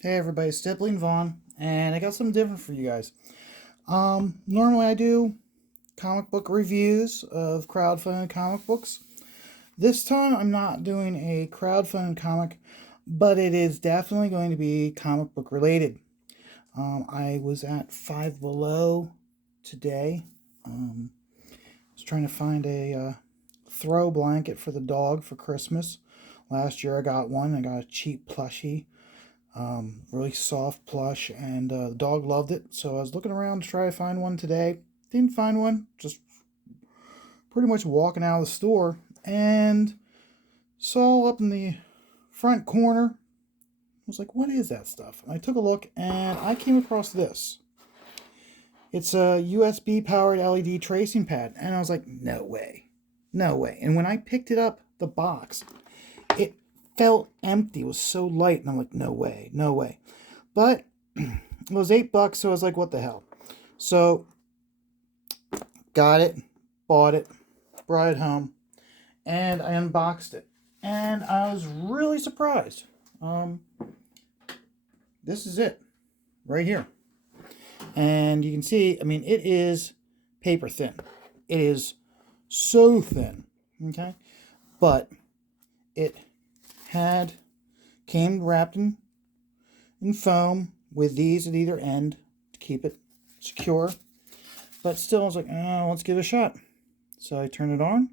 Hey everybody, Stippling Vaughn, and I got something different for you guys. Normally I do comic book reviews of crowdfunded comic books. This time I'm not doing a crowdfunded comic, but it is definitely going to be comic book related. I was at Five Below today. Was trying to find a throw blanket for the dog for Christmas. Last year I got one. I got a cheap plushie, really soft plush, and the dog loved it. So I was looking around to try to find one today. Didn't find one. Just pretty much walking out of the store and saw up in the front corner. I was like, "What is that stuff?" And I took a look, and I came across this. It's a USB powered LED tracing pad, and I was like, "No way, no way!" And when I picked it up, the box, it felt empty. It was so light, and I'm like, "No way, no way." But it was $8, so I was like, what the hell? So got it, bought it, brought it home, and I unboxed it. And I was really surprised. This is it, right here. And you can see, I mean, it is paper thin. It is so thin, okay? But it had, came wrapped in foam with these at either end to keep it secure. But still, I was like, oh, let's give it a shot. So I turned it on,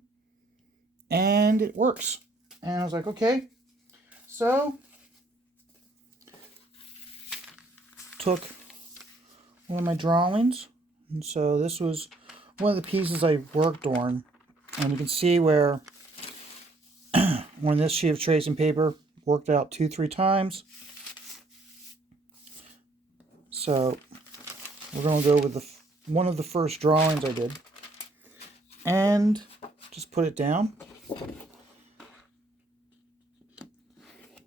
and it works. And I was like, okay. So, took one of my drawings. And so this was one of the pieces I worked on. And you can see where when this sheet of tracing paper worked out 2-3 times. So we're going to go with one of the first drawings I did. And just put it down.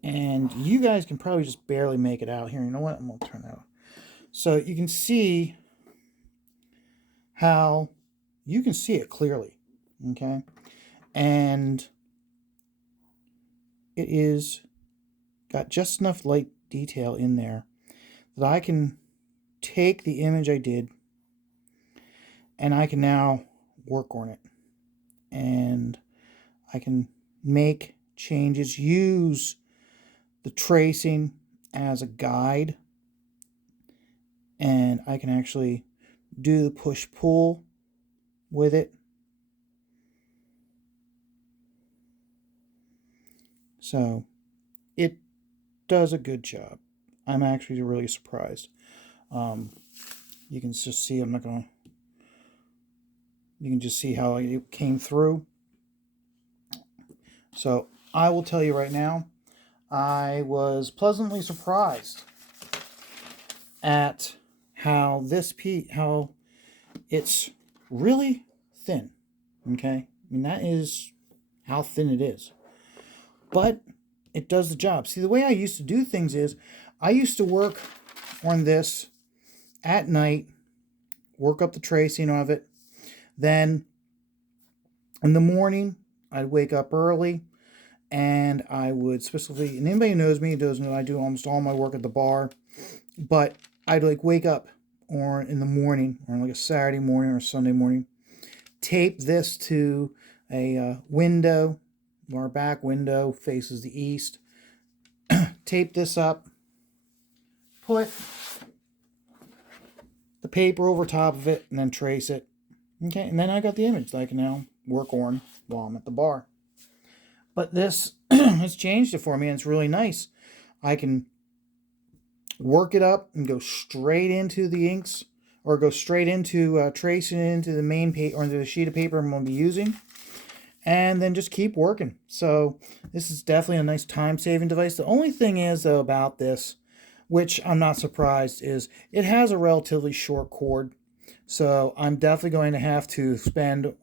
And you guys can probably just barely make it out here. You know what? I'm going to turn that off. So you can see how you can see it clearly. Okay? And it is got just enough light detail in there that I can take the image I did and I can now work on it. And I can make changes, use the tracing as a guide, and I can actually do the push-pull with it. So it does a good job. I'm actually really surprised. You can just see, I'm not going to, you can just see how it came through. So I will tell you right now, I was pleasantly surprised at how how it's really thin. Okay, I mean, that is how thin it is, but it does the job. See, the way I used to do things is I used to work on this at night, work up the tracing of it. Then in the morning, I'd wake up early and I would specifically, and anybody who knows me knows that I do almost all my work at the bar, but I'd like wake up or in the morning, or like a Saturday morning or Sunday morning, tape this to a window. Our back window faces the east. Tape this up, put the paper over top of it, and then trace it. Okay, and then I got the image that I can now work on while I'm at the bar. But this has changed it for me, and it's really nice. I can work it up and go straight into the inks, or go straight into tracing it into the main page or into the sheet of paper I'm going to be using, and then just keep working. So this is definitely a nice time-saving device. The only thing is, though, about this, which I'm not surprised, is it has a relatively short cord. So I'm definitely going to have to spend,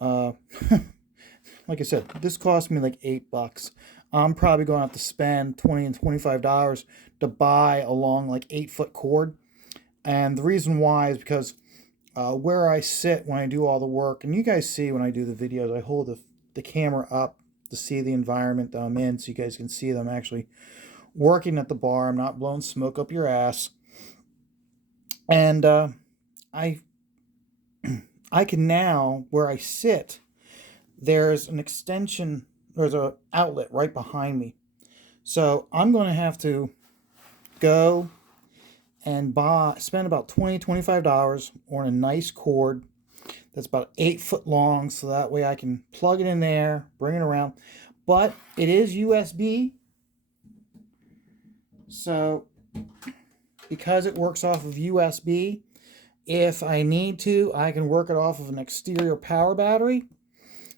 like I said, this cost me like $8. I'm probably going to have to spend $20 and $25 to buy a long, like 8-foot cord. And the reason why is because where I sit when I do all the work, and you guys see when I do the videos, I hold the camera up to see the environment that I'm in, so you guys can see that I'm actually working at the bar. I'm not blowing smoke up your ass. And I I can now, where I sit, there's an extension, there's a outlet right behind me. So I'm going to have to go and spend about $20-$25 on a nice cord that's about 8 foot long, so that way I can plug it in there, bring it around. But it is USB, so because it works off of USB, if I need to, I can work it off of an exterior power battery.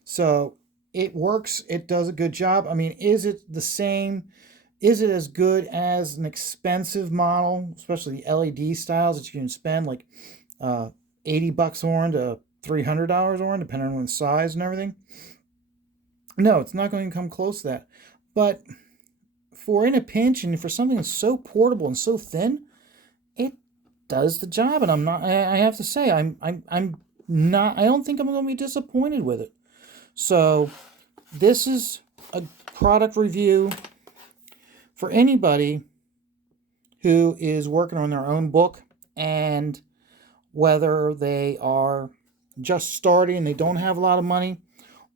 So it works, it does a good job. I mean, is it the same? Is it as good as an expensive model, especially the LED styles that you can spend like $80 on to $300 on, depending on the size and everything? No, it's not going to come close to that. But for in a pinch and for something that's so portable and so thin, it does the job. And I'm not. I have to say, I'm not. I don't think I'm going to be disappointed with it. So this is a product review for anybody who is working on their own book, and whether they are just starting, they don't have a lot of money,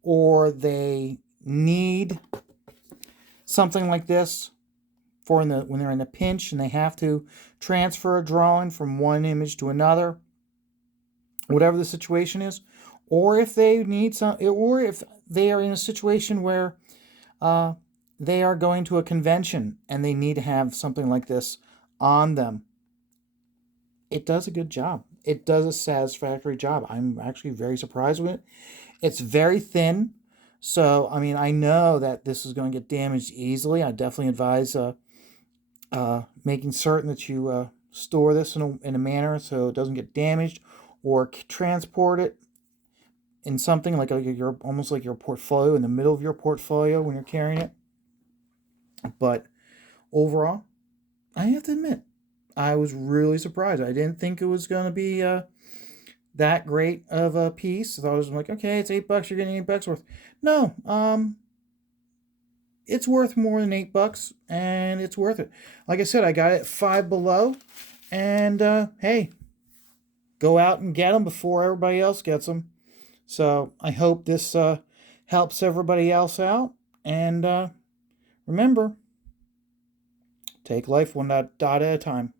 or they need something like this for when they're in a pinch and they have to transfer a drawing from one image to another, whatever the situation is, or if they need some, or if they are in a situation where they are going to a convention and they need to have something like this on them. It does a good job. It does a satisfactory job. I'm actually very surprised with it. It's very thin. So, I mean, I know that this is going to get damaged easily. I definitely advise making certain that you store this in a manner so it doesn't get damaged, or transport it in something like your almost like your portfolio, in the middle of your portfolio when you're carrying it. But overall, I have to admit, I was really surprised. I didn't think it was going to be that great of a piece. I thought it was like, okay, it's $8. You're getting $8 worth. No, it's worth more than $8, and it's worth it. Like I said, I got it at Five Below, and hey, go out and get them before everybody else gets them. So I hope this helps everybody else out, and remember, take life one dot at a time.